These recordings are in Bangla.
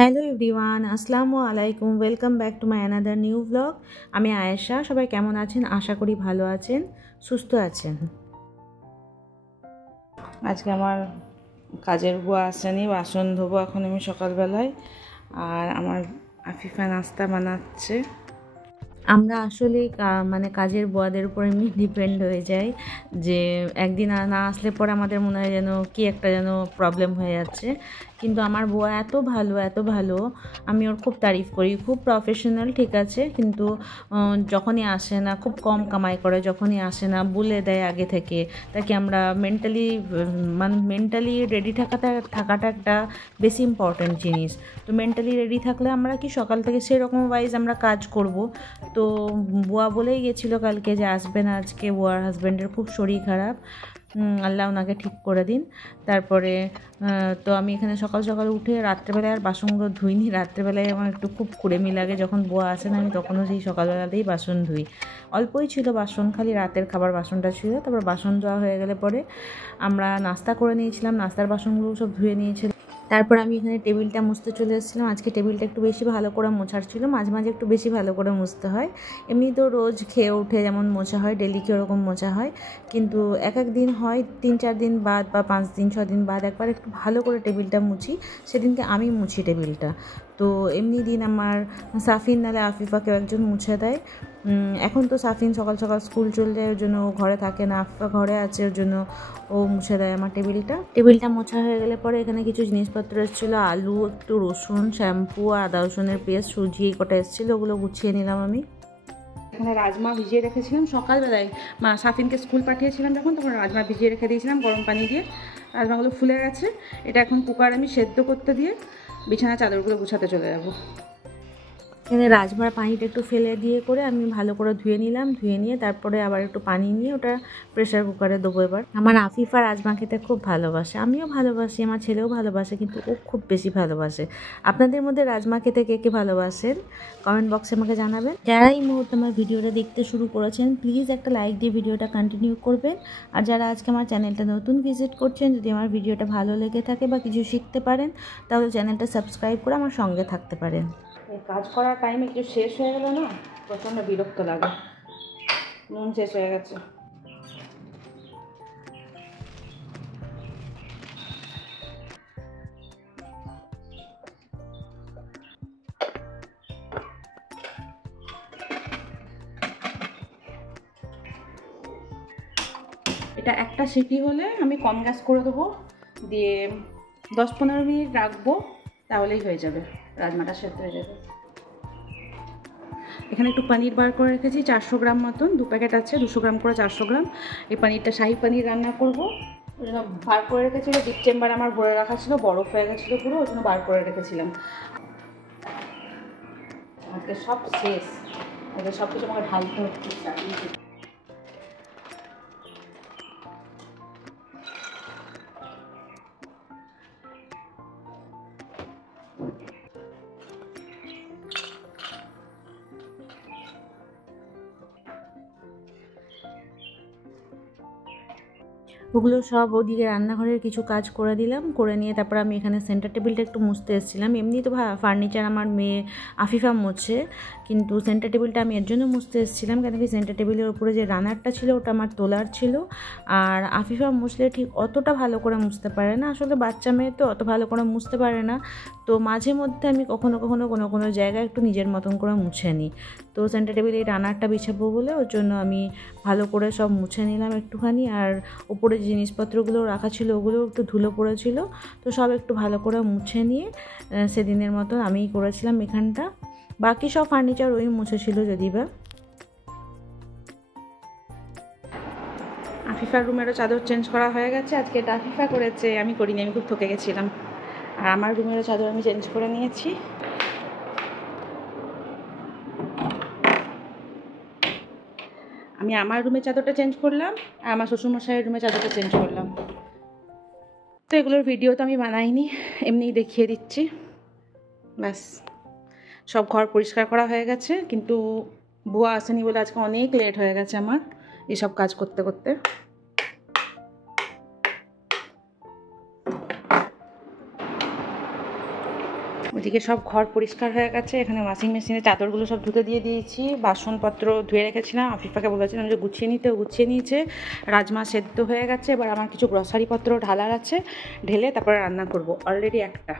হ্যালো এভরিওয়ান, আসসালামু আলাইকুম। Welcome back to my another new blog. আমি আয়েশা। সবাই কেমন আছেন? আশা করি ভালো আছেন, সুস্থ আছেন। আজকে আমার কাজের বুয়া আসেনি, বাসন ধোবো এখন আমি সকালবেলায়। আর আমার আফিফা নাস্তা বানাচ্ছে। আমরা আসলে মানে কাজের বুয়াদের উপর এমনি ডিপেন্ড হয়ে যাই যে একদিন না আসলে পরে আমাদের মনে হয় যেন কি একটা যেন প্রবলেম হয়ে যাচ্ছে। কিন্তু আমার বুয়া এত ভালো, এত ভালো, আমি ওর খুব তারিফ করি। খুব প্রফেশনাল, ঠিক আছে, কিন্তু যখনই আসে না, খুব কম কামাই করে, যখনই আসে না বলে দেয় আগে থেকে। তাকে আমরা মেন্টালি রেডি থাকাটা একটা বেশি ইম্পর্ট্যান্ট জিনিস। তো মেন্টালি রেডি থাকলে আমরা কি সকাল থেকে সেরকম ওয়াইজ আমরা কাজ করব। তো বুয়া বলেই গেছিলো কালকে যে আসবে না আজকে, বুয়ার হাজব্যান্ডের খুব শরীর খারাপ, আল্লাহ ওনাকে ঠিক করে দিন। তারপরে তো আমি এখানে সকাল সকাল উঠে রাত্রেবেলায় আর বাসনগুলো ধুইনি। রাত্রেবেলায় আমার একটু খুব কুড়েমি লাগে, যখন বুয়া আসে না আমি তখনও সেই সকালবেলাতেই বাসন ধুই। অল্পই ছিল বাসন, খালি রাতের খাবার বাসনটা ছিল। তারপর বাসন ধোয়া হয়ে গেলে পরে আমরা নাস্তা করে নিয়েছিলাম, নাস্তার বাসনগুলো সব ধুয়ে নিয়েছিলাম। তারপর আমি এখানে টেবিলটা মুছতে চলে এসেছিলাম। আজকে টেবিলটা একটু বেশি ভালো করে মোছার ছিল, মাঝে মাঝে একটু বেশি ভালো করে মুছতে হয়। এমনি তো রোজ খেয়ে উঠে যেমন মোছা হয়, ডেলি খেয়ে ওরকম মোছা হয়, কিন্তু এক এক দিন হয় 3-4 দিন বাদ বা 5 দিন 6 দিন বাদ একবার একটু ভালো করে টেবিলটা মুছি, সেদিনকে আমি মুছি টেবিলটা। তো এমনি দিন আমার সাফিন নালে আফিফাকেও একজন মুছে দেয়। এখন তো সাফিন সকাল সকাল স্কুল চলে যায়, ওর জন্য ও ঘরে থাকে না, আফিফা ঘরে আছে, ওর জন্য ও মুছে দেয় আমার টেবিলটা মোছা হয়ে গেলে পরে এখানে কিছু জিনিসপত্র এসেছিলো, আলু, একটু রসুন, শ্যাম্পু, আদা রসুনের পেস্ট, সুজি, এই কটা এসেছিলো, ওগুলো গুছিয়ে নিলাম আমি। এখানে রাজমা ভিজিয়ে রেখেছিলাম সকালবেলায়, সাফিনকে স্কুল পাঠিয়েছিলাম তখন রাজমা ভিজিয়ে রেখে দিয়েছিলাম গরম পানি দিয়ে। রাজমাগুলো ফুলে গেছে, এটা এখন কুকার আমি সেদ্ধ করতে দিয়ে বিছানা চাদরগুলো গুছাতে চলে যাবো। এখানে রাজমার পানিটা একটু ফেলে দিয়ে করে আমি ভালো করে ধুয়ে নিলাম, ধুয়ে নিয়ে তারপরে আবার একটু পানি নিয়ে ওটা প্রেশার কুকারে দেবো এবার। আমার আফিফা রাজমা খেতে খুব ভালোবাসে, আমিও ভালোবাসি, আমার ছেলেও ভালোবাসে, কিন্তু ও খুব বেশি ভালোবাসে। আপনাদের মধ্যে রাজমা খেতে কে কে ভালোবাসেন কমেন্ট বক্সে আমাকে জানাবেন। যারা এই মুহূর্তে আমার ভিডিওটা দেখতে শুরু করেছেন প্লিজ একটা লাইক দিয়ে ভিডিওটা কন্টিনিউ করবেন। আর যারা আজকে আমার চ্যানেলটা নতুন ভিজিট করছেন, যদি আমার ভিডিওটা ভালো লেগে থাকে বা কিছু শিখতে পারেন, তাহলে চ্যানেলটা সাবস্ক্রাইব করে আমার সঙ্গে থাকতে পারেন। কাজ করার টাইম একটু শেষ হয়ে গেল না, প্রচণ্ড বিরক্ত লাগে। নুন শেষ হয়ে গেছে। এটা একটা সিটি হলে আমি কম গ্যাস করে দেবো, দিয়ে 10-15 মিনিট রাখবো, তাহলেই হয়ে যাবে, রাজমাটা সেদ্ধ হয়ে যাবে। এখানে একটু পনির বার করে রেখেছি 400 গ্রাম মতন, 2 প্যাকেট আছে, 200 গ্রাম করে 400 গ্রাম। এই পনিরটা শাহি পনির রান্না করবো, ওই জন্য বার করে রেখেছিলো। ডিপ চেম্বার আমার ভরে রাখা ছিল, বরফ হয়ে গেছিলো পুরো, ওই জন্য বার করে রেখেছিলাম। আজকে সব শেষ, আজকে সব কিছু আমাকে ঢালতে হচ্ছে। ওগুলো সব ওদিকে রান্নাঘরের কিছু কাজ করে দিলাম, করে নিয়ে তারপর আমি এখানে সেন্টার টেবিলটা একটু মুছতে এসেছিলাম। এমনি তো ফার্নিচার আমার মেয়ে আফিফা মুছে, কিন্তু সেন্টার টেবিলটা আমি এর জন্য মুছতে এসেছিলাম কেন কি সেন্টার টেবিলের উপরে যে রানারটা ছিল ওটা আমার তোলার ছিল। আর আফিফা মুছলে ঠিক অতটা ভালো করে মুছতে পারে না, আসলে বাচ্চা মেয়ে তো অত ভালো করে মুছতে পারে না। তো মাঝে মধ্যে আমি কখনো কখনো কোনো জায়গায় একটু নিজের মতন করে মুছে নিই। তো সেন্টার টেবিলে এই রানারটা বিছাবো বলে ওর জন্য আমি ভালো করে সব মুছে নিলাম একটুখানি। আর ওপরে যে জিনিসপত্রগুলো রাখা ছিল ওগুলো একটু ধুলো পড়েছিল, তো সব একটু ভালো করে মুছে নিয়ে সেদিনের মতো আমিই করেছিলাম এখানটা। বাকি সব ফার্নিচার ওই মুছেছিল যদিও বা। আফিফার রুমেরও চাদর চেঞ্জ করা হয়ে গেছে, আজকে এটা আফিফা করেছে, আমি করিনি, আমি খুব ঠকে গেছিলাম। আর আমার রুমেরও চাদর আমি চেঞ্জ করে নিয়েছি। আমি আমার রুমের চাদরটা চেঞ্জ করলাম আর আমার শ্বশুরমশাইয়ের রুমের চাদরটা চেঞ্জ করলাম। তো এগুলোর ভিডিও তো আমি বানাইনি, এমনিই দেখিয়ে দিচ্ছি ব্যাস। সব ঘর পরিষ্কার করা হয়ে গেছে, কিন্তু বুয়া আসেনি বলে আজকে অনেক লেট হয়ে গেছে আমার এসব কাজ করতে করতে। ওদিকে সব ঘর পরিষ্কার হয়ে গেছে। এখানে ওয়াশিং মেশিনে চাদরগুলো সব ধুতে দিয়ে দিয়েছি, বাসনপত্র ধুয়ে রেখেছিলাম, আফিফাকে বলেছিলাম যে গুছিয়ে নিতে, গুছিয়ে নিয়েছে। রাজমা সেদ্ধ হয়ে গেছে, এবার আমার কিছু গ্রসারিপত্র ঢালার আছে, ঢেলে তারপরে রান্না করব। অলরেডি একটা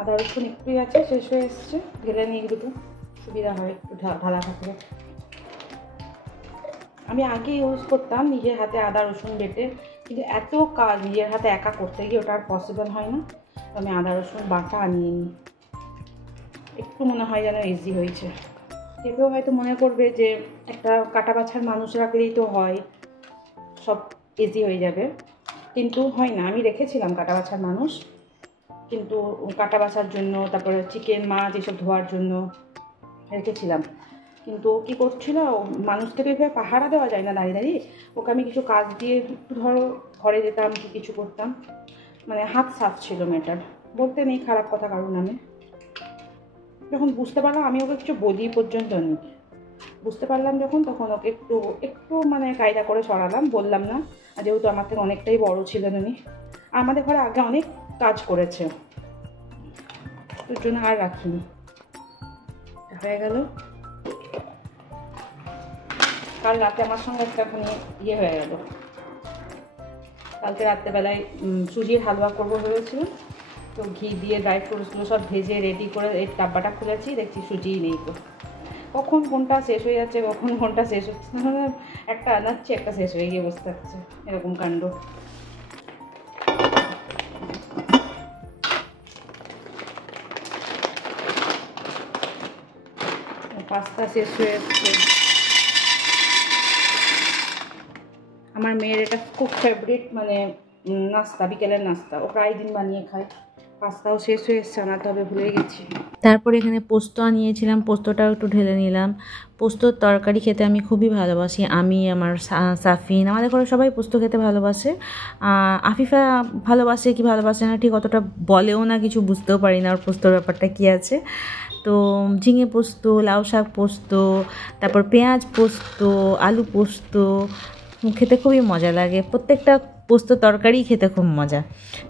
আদা রসুন একটুই আছে, শেষ হয়ে এসছে, ঢেলে নিয়ে দুটো সুবিধা হয়, একটু ঢালা থাকলে। আমি আগে ইউজ করতাম নিজের হাতে আদা রসুন বেটে, কিন্তু এত কাজ নিজের হাতে একা করতে গিয়ে ওটা আর পসিবল হয় না। আমি আদা রসুন বাটা আনিয়ে নিই, একটু মনে হয় যেন ইজি হয়েছে। কেউ হয়তো মনে করবে যে একটা কাটা বাছার মানুষ রাখলেই তো হয়, সব ইজি হয়ে যাবে, কিন্তু হয় না। আমি রেখেছিলাম কাটা বাছার মানুষ, কিন্তু কাটা বাছার জন্য, তারপরে চিকেন মাছ এসব ধোয়ার জন্য রেখেছিলাম। কিন্তু কী করছিল, মানুষকে তো এভাবে পাহারা দেওয়া যায় না দাঁড়িয়ে দাঁড়িয়ে। ওকে আমি কিছু কাজ দিয়ে একটু ধরো ঘরে যেতাম, কি কিছু করতাম, মানে হাত সাফ ছিল মেয়েটার, বলতে নেই খারাপ কথা কারণ নামে। যখন বুঝতে পারলাম, আমি ওকে কিছু বলি পর্যন্ত নেই, বুঝতে পারলাম যখন, তখন ওকে একটু একটু মানে কায়দা করে সরালাম, বললাম না। আর যেহেতু আমার থেকে অনেকটাই বড় ছিলেন উনি, আমাদের ঘরে আগে অনেক কাজ করেছে, তোর জন্য আর রাখিনি। হয়ে গেল। কাল রাতে আমার সঙ্গে একটাখানি ইয়ে হয়ে গেল, কালকে রাত্রেবেলায় সুজির হালুয়া করবো ভেবেছিলাম, তো ঘি দিয়ে ড্রাই ফ্রুটসগুলো সব ভেজে রেডি করে এই ডাব্বাটা খুলেছি, দেখছি সুজিই নেই। তো কখন কোনটা শেষ হয়ে যাচ্ছে, কখন কোনটা শেষ হচ্ছে না, একটা আনাচ্ছি একটা শেষ হয়ে গিয়ে বসে থাকছে, এরকম কাণ্ড। পাস্তা শেষ হয়ে যাচ্ছে। আমার মেয়ের এটা খুব ফেভারিট, মানে নাস্তা, বিকেলের নাস্তা, ও প্রায় দিন বানিয়ে খায়। পাস্তাও শেষ হয়ে এসছে, আনাতে হবে, ভুলে গেছি। তারপরে এখানে পোস্ত আনিয়েছিলাম, পোস্তটাও একটু ঢেলে নিলাম। পোস্তর তরকারি খেতে আমি খুবই ভালোবাসি, আমি, আমার সাফিন, আমাদের ঘরে সবাই পোস্ত খেতে ভালোবাসে। আফিফা ভালোবাসে কি ভালোবাসে না ঠিক অতটা বলেও না, কিছু বুঝতেও পারি না ওর পোস্তর ব্যাপারটা কী আছে। তো ঝিঙে পোস্ত, লাউ শাক পোস্ত, তারপর পেঁয়াজ পোস্ত, আলু পোস্ত খেতে খুবই মজা লাগে, প্রত্যেকটা পোস্ত তরকারি খেতে খুব মজা।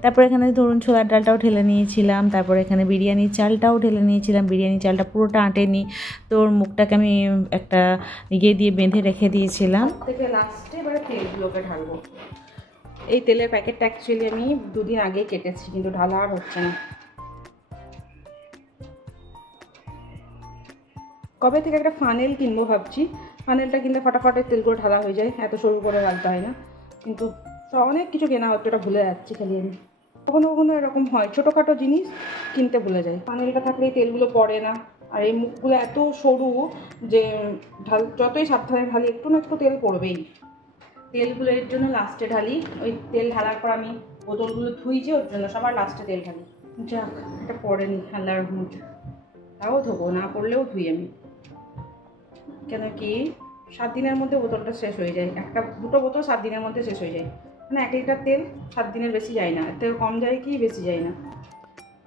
তারপর এখানে ধরুন ছোলার ডালটাও ঢেলে নিয়েছিলাম, তারপর এখানে বিরিয়ানির চালটাও ঢেলে নিয়েছিলাম। বিরিয়ানির চালটা পুরোটা আঁটেনি, তো ওর মুখটাকে আমি একটা ইয়ে দিয়ে বেঁধে রেখে দিয়েছিলাম। থেকে লাস্টে এবারে তেলগুলোকে ঢালবো। এই তেলের প্যাকেটটা অ্যাকচুয়ালি আমি দুদিন আগেই কেটেছি, কিন্তু ঢালা আর হচ্ছে না। কবে থেকে একটা ফানেল কিনবো ভাবছি, ফানেলটা কিনলে ফটাফটের তেলগুলো ঢালা হয়ে যায়, এত সরু করে ঢালতে হয় না। কিন্তু অনেক কিছু কেনা হচ্ছে, ওটা ভুলে যাচ্ছি খালি আমি। কখনো কখনো এরকম হয়, ছোটোখাটো জিনিস কিনতে ভুলে যায়। ফানেলটা থাকলেই তেলগুলো পড়ে না, আর এই মুখগুলো এত সরু যে যতই সাবধানে ঢালি একটু না একটু তেল পড়বেই। তেলগুলো এর জন্য লাস্টে ঢালি, ওই তেল ঢালার পর আমি বোতলগুলো ধুইছি, ওর জন্য সবার লাস্টে তেল ঢালি। যাক, এটা পড়েনি আল্লাহর রহমতে, তাও ধোবো, না পড়লেও ধুই আমি। কেন কি 7 দিনের মধ্যে বোতলটা শেষ হয়ে যায়, দুটো বোতল 7 দিনের মধ্যে শেষ হয়ে যায়, মানে 1 লিটার তেল 7 দিনের বেশি যায় না, তেল কম যায় কি বেশি যায় না।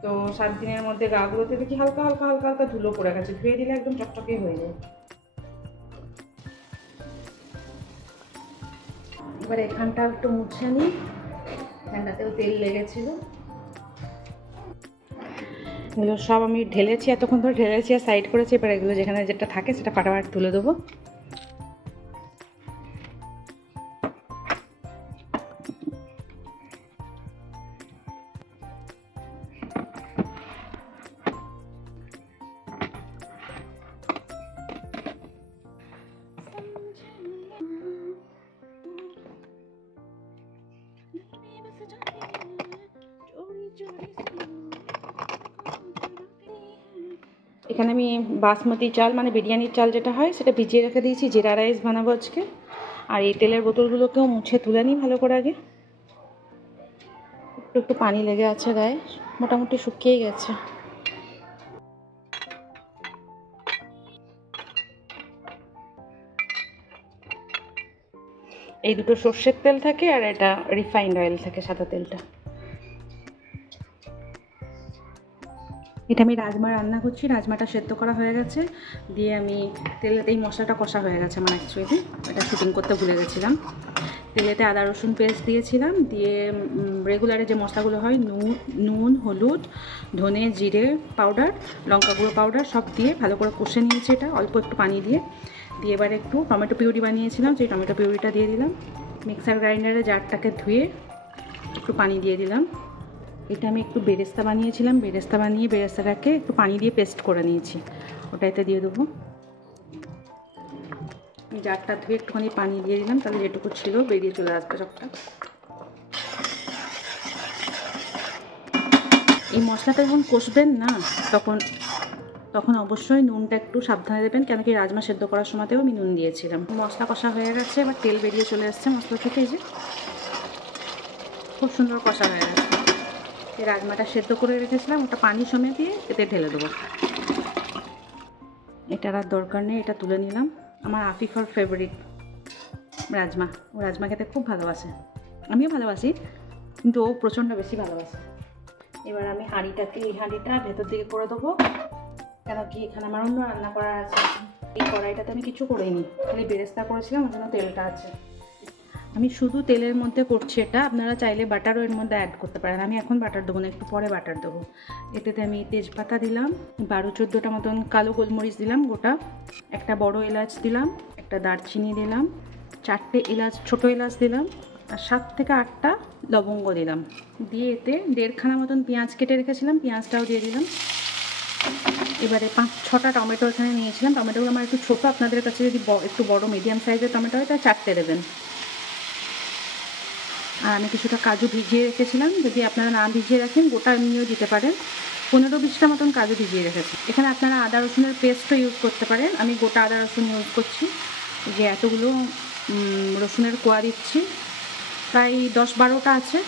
তো 7 দিনের মধ্যে গাগুলোতে দেখি হালকা হালকা হালকা হালকা ধুলো পড়ে গেছে, ধুয়ে দিলে একদম চকচকে হয়ে যায়। এবার এখানটা একটু মুছে নিই, এখানটাতেও তেল লেগেছিল। এগুলো সব আমি ঢেলেছি, এতক্ষণ ধরে ঢেলেছি আর সাইড করেছি। এবার এগুলো যেখানে যেটা থাকে সেটা ফাটাফাট তুলে দেবো। এখানে আমি বাসমতি চাল, মানে বিরিয়ানির চাল যেটা হয়, সেটা ভিজিয়ে রেখে দিয়েছি, জিরা রাইস বানাবো আজকে। আর এই তেলের বোতলগুলোকেও মুছে তুলে নিই ভালো করে আগে। একটু একটু পানি লেগে আছে গায়ে, মোটামুটি শুকিয়ে গেছে। এই দুটো সর্ষের তেল থাকে, আর এটা রিফাইন্ড অয়েল থাকে, সাদা তেলটা। এটা আমি রাজমা রান্না করছি, রাজমাটা সেদ্ধ করা হয়ে গেছে, দিয়ে আমি তেলেতেই মশলাটা কষা হয়ে গেছে আমার অ্যাকচুয়ালি, এটা শুটিং করতে ভুলে গেছিলাম। তেলেতে আদা রসুন পেস্ট দিয়েছিলাম, দিয়ে রেগুলারে যে মশলাগুলো হয় নুন, হলুদ, ধনে, জিরে পাউডার, লঙ্কা গুঁড়ো পাউডার সব দিয়ে ভালো করে কষে নিয়েছি। এটা অল্প একটু পানি দিয়ে এবার একটু টমেটো পিউরি বানিয়েছিলাম, সেই টমেটো পিউরিটা দিয়ে দিলাম। মিক্সার গ্রাইন্ডারে জারটাকে ধুয়ে একটু পানি দিয়ে দিলাম। এটা আমি একটু বেরেস্তা বানিয়েছিলাম, বেরেস্তাটাকে একটু পানি দিয়ে পেস্ট করে নিয়েছি, ওটাতে দিয়ে দেবো। জারটা ধুয়ে একটুখানি পানি দিয়ে দিলাম, তাহলে যেটুকু ছিল বেরিয়ে চলে আসবে সবটা। এই মশলাটা যখন কষবেন না তখন অবশ্যই নুনটা একটু সাবধানে দেবেন, কেন কি রাজমা সেদ্ধ করার সময়তেও আমি নুন দিয়েছিলাম। মশলা কষা হয়ে গেছে, এবার তেল বেরিয়ে চলে আসছে মশলা থেকে। এই যে খুব সুন্দর কষা হয়ে গেছে। এই রাজমাটা সেদ্ধ করে রেখেছিলাম, ওটা পানি সমেত দিয়ে এতে ঢেলে দেবো। এটার আর দরকার নেই, এটা তুলে নিলাম। আমার আফিফার ফেভারিট রাজমা, ও রাজমা খেতে খুব ভালোবাসে, আমিও ভালোবাসি, কিন্তু ও প্রচণ্ড বেশি ভালোবাসে। এবার আমি এই হাঁড়িটা ভেতর দিকে করে দেবো, কেন কি এখানে আমার অন্য রান্না করার আছে। এই কড়াইটাতে আমি কিছু করিনি, খালি বেরেস্তা করেছিলাম, ওর জন্য তেলটা আছে। আমি শুধু তেলের মধ্যে করছি এটা, আপনারা চাইলে বাটারও এর মধ্যে অ্যাড করতে পারেন। আমি এখন বাটার দেবো না, একটু পরে বাটার দেবো। এতেতে আমি তেজপাতা দিলাম, 12-14টা মতন কালো গোলমরিচ দিলাম গোটা, একটা বড় এলাচ দিলাম, একটা দারচিনি দিলাম, 4টে ছোটো এলাচ দিলাম, আর 7 থেকে 8টা লবঙ্গ দিলাম। দিয়ে এতে 1.5খানা মতন পেঁয়াজ কেটে রেখেছিলাম, পেঁয়াজটাও দিয়ে দিলাম। এবারে 5-6টা টমেটো এখানে নিয়েছিলাম, টমেটোগুলো আমার একটু ছোটো, আপনাদের কাছে যদি একটু বড় মিডিয়াম সাইজের টমেটো হয় তাহলে 4টে দেবেন। আর আমি কিছুটা কাজু ভিজিয়ে রেখেছিলাম, যদি আপনারা না ভিজিয়ে রাখেন গোটা এমনিও দিতে পারেন। 15-20টা মতন কাজু ভিজিয়ে রেখেছি। এখানে আপনারা আদা রসুনের পেস্টও ইউজ করতে পারেন, আমি গোটা আদা রসুন ইউজ করছি। যে এতগুলো রসুনের কোয়া দিচ্ছি, প্রায় 10-12টা আছে।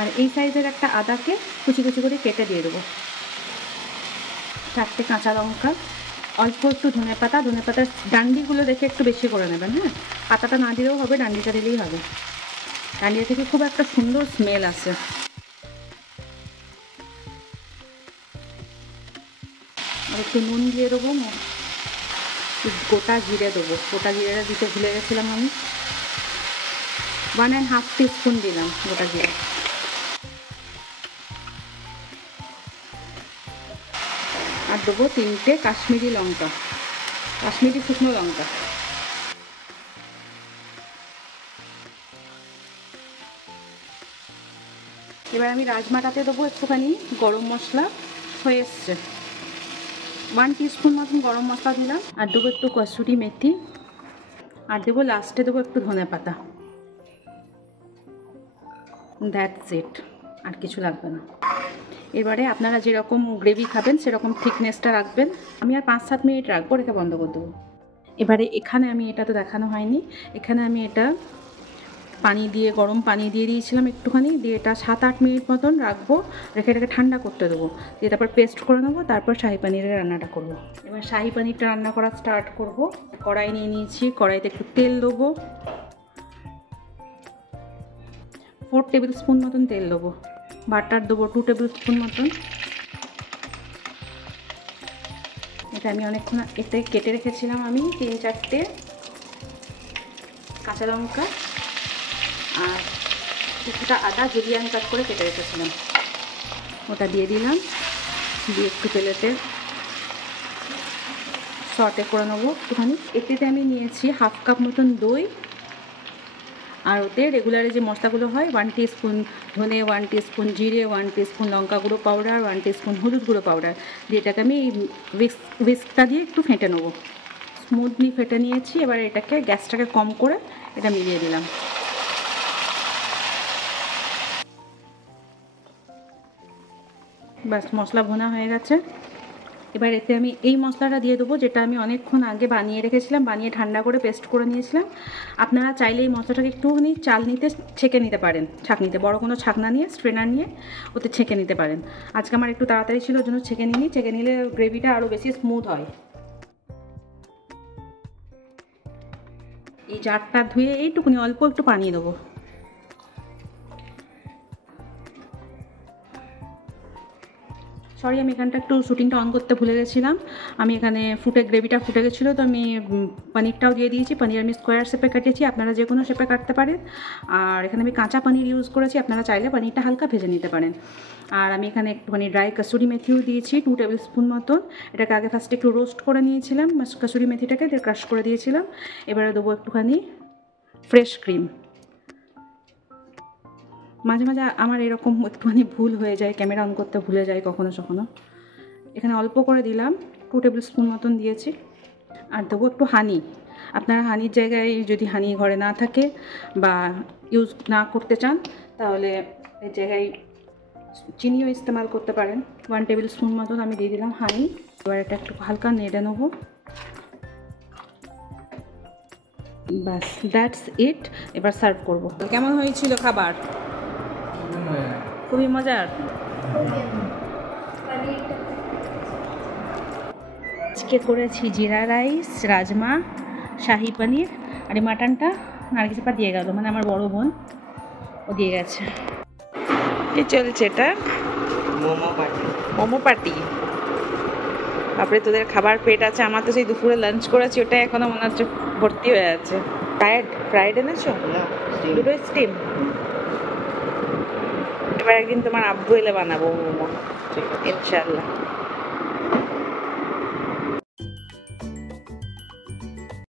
আর এই সাইজের একটা আদাকে কুচি কুচি করে কেটে দিয়ে দেবো। 4টে কাঁচা লঙ্কা, অল্প একটু ধনেপাতার ডান্ডিগুলো দেখে একটু বেশি করে নেবেন। হ্যাঁ, পাতাটা না দিলেও হবে, ডান্ডিটা দিলেই হবে। ডান্ডিয়া থেকে খুব একটা সুন্দর স্মেল আসে। আর একটু নুন দিয়ে দেবো, গোটা জিরে দেবো, গোটা জিরেটা দিতে ভুলে গেছিলাম আমি। 1.5 টিস্পুন দিলাম গোটা জিরে। আর দেবো 3টে কাশ্মীরি শুকনো লঙ্কা। এবার আমি রাজমাটাতে দেবো একটুখানি গরম মশলা, হয়ে এসছে 1 টিস্পুন মতন গরম মশলা দিলাম। আর দেবো একটু কসুরি মেথি, আর দেবো লাস্টে দেবো একটু ধনেপাতা। দ্যাটস ইট, আর কিছু লাগবে না। এবারে আপনারা যেরকম গ্রেভি খাবেন সেরকম থিকনেসটা রাখবেন। আমি আর 5-7 মিনিট রাখবো, রেখে বন্ধ করে দেবো। এবারে এখানে আমি এটা তো দেখানো হয়নি, এখানে আমি এটা গরম পানি দিয়ে দিয়েছিলাম একটুখানি, দিয়ে এটা 7-8 মিনিট মতন রাখবো, রেখে এটাকে ঠান্ডা করতে দেবো, দিয়ে তারপর পেস্ট করে নেবো, তারপর শাহি পনিরের রান্নাটা করবো। এবার শাহি পনিরটা রান্না করা স্টার্ট করবো। কড়াই নিয়ে নিয়েছি, কড়াইতে একটু তেল দেবো, 4 টেবিল স্পুন মতন তেল দেবো। বাটার দেবো 2 টেবিল স্পুন মতন। এটা আমি অনেকক্ষণ এতে কেটে রেখেছিলাম, আমি 3-4টে কাঁচা লঙ্কা আর কিছুটা আদা জুলিয়ান কাট করে কেটে রেখেছিলাম, ওটা দিয়ে দিলাম। দিয়ে একটু তেলেতে সটে করে নেবো একটুখানি। এতে আমি নিয়েছি 1/2 কাপ মতন দই, আর ওতে রেগুলারে যে মশলাগুলো হয় 1 টিস্পুন ধনে, 1 টিস্পুন জিরে, 1 টিস্পুন লঙ্কা গুঁড়ো পাউডার, 1 টিস্পুন হলুদ গুঁড়ো পাউডার দিয়ে এটাকে আমি উইস্কটা দিয়ে একটু ফেটে নেবো। স্মুথলি ফেটে নিয়েছি। এবার এটাকে গ্যাসটাকে কম করে এটা মিলিয়ে দিলাম। বাস, মশলা ভুনা হয়ে গেছে। এবার এতে আমি এই মশলাটা দিয়ে দেবো, যেটা আমি অনেকক্ষণ আগে বানিয়ে রেখেছিলাম, বানিয়ে ঠান্ডা করে পেস্ট করে নিয়েছিলাম। আপনারা চাইলে এই মশলাটাকে একটুখানি চালনিতে ছেঁকে নিতে পারেন, ছাঁকনিতে, বড় কোনো ছাঁকনা নিয়ে স্ট্রেনার নিয়ে ওতে ছেঁকে নিতে পারেন। আজকে আমার একটু তাড়াতাড়ি ছিল, ওই জন্য ছেঁকে নিই। ছেঁকে নিলে গ্রেভিটা আরও বেশি স্মুথ হয়। এই জারটা ধুয়ে এইটুকুনি অল্প একটু পানি দেবো। সরি, আমি এখানটা একটু শ্যুটিংটা অন করতে ভুলে গেছিলাম। আমি এখানে গ্রেভিটা ফুটে গেছিলো, তো আমি পনিরটাও দিয়ে দিয়েছি। পনির আমি স্কোয়ার শেপে কেটেছি, আপনারা যে কোনো শেপে কাটতে পারেন। আর এখানে আমি কাঁচা পনির ইউজ করেছি, আপনারা চাইলে পনিরটা হালকা ভেজে নিতে পারেন। আর আমি এখানে একটুখানি ড্রাই কাসুরি মেথিও দিয়েছি 2 টেবিল স্পুন মতন। এটাকে আগে ফার্স্টে একটু রোস্ট করে নিয়েছিলাম, কাসুরি মেথিটাকে দিয়ে ক্রাশ করে দিয়েছিলাম। এবারে দেবো একটুখানি ফ্রেশ ক্রিম। মাঝে মাঝে আমার এরকম একটুখানি ভুল হয়ে যায়, ক্যামেরা অন করতে ভুলে যাই কখনো কখনো। এখানে অল্প করে দিলাম, 2 টেবিল স্পুন মতন দিয়েছি। আর দেবো একটু হানি। আপনারা হানির জায়গায় যদি হানি ঘরে না থাকে বা ইউজ না করতে চান, তাহলে এর জায়গায় চিনিও ইস্তেমাল করতে পারেন। 1 টেবিল স্পুন মতন আমি দিয়ে দিলাম হানি। এবার এটা একটু হালকা নেড়ে নেবো। ব্যাস, দ্যাটস ইট। এবার সার্ভ করব। কেমন হয়েছিল খাবার? খুবই মজার। আজকে করেছি জিরা রাইস, রাজমা, শাহি পনির, আর এই মাটনটা নার্গিসপা দিয়ে গেল, মানে আমার বড় বোন, ও দিয়ে গেছে। কি চলছে এটা? মোমো পার্টি। তারপরে তোদের খাবার পেট আছে, আমার তো সেই দুপুরে লাঞ্চ করেছি, ওটা এখনো মনে হচ্ছে ভর্তি হয়ে আছে। ফ্রাইড এনেছো? দুটো স্টিম। এবার একদিন তোমার আব্বু এলে বানাবো মোমো, ইনশাল্লাহ।